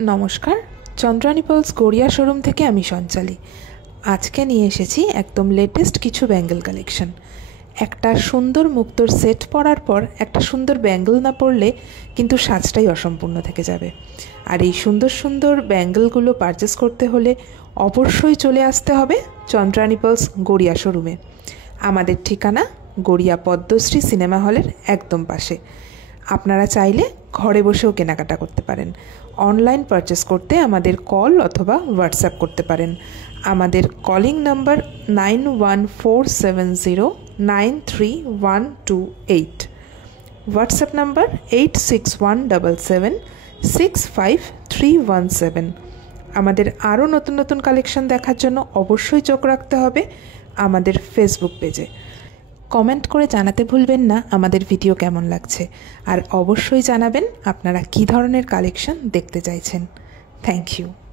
নমস্কার, Chandrani Paul's Garia showroom থেকে আমি সঞ্চালী। আজকে নিয়ে এসেছি একদম লেটেস্ট কিছু ব্যাঙ্গেল কালেকশন। একটা সুন্দর মুক্তোর সেট পরার পর একটা সুন্দর ব্যাঙ্গেল না পরলে কিন্তু সাজটাই অসম্পূর্ণ থেকে যাবে। আর এই সুন্দর সুন্দর ব্যাঙ্গেলগুলো পারচেস করতে হলে অবশ্যই চলে আসতে হবে চন্দ্রানী পলস গড়িয়া শোরুমে। আমাদের ঠিকানা গড়িয়া পদ্মশ্রী সিনেমা হলের একদম পাশে। আপনারা চাইলে ঘরে বসেও কেনাকাটা করতে পারেন। অনলাইন পারচেস করতে আমাদের কল অথবা হোয়াটসঅ্যাপ করতে পারেন। আমাদের কলিং নাম্বার 9147093128, হোয়াটসঅ্যাপ নাম্বার 8617765317। আমাদের আরও নতুন নতুন কালেকশন দেখার জন্য অবশ্যই চোখ রাখতে হবে আমাদের ফেসবুক পেজে। কমেন্ট করে জানাতে ভুলবেন না আমাদের ভিডিও কেমন লাগছে, আর অবশ্যই জানাবেন আপনারা কী ধরনের কালেকশন দেখতে চাইছেন। Thank you.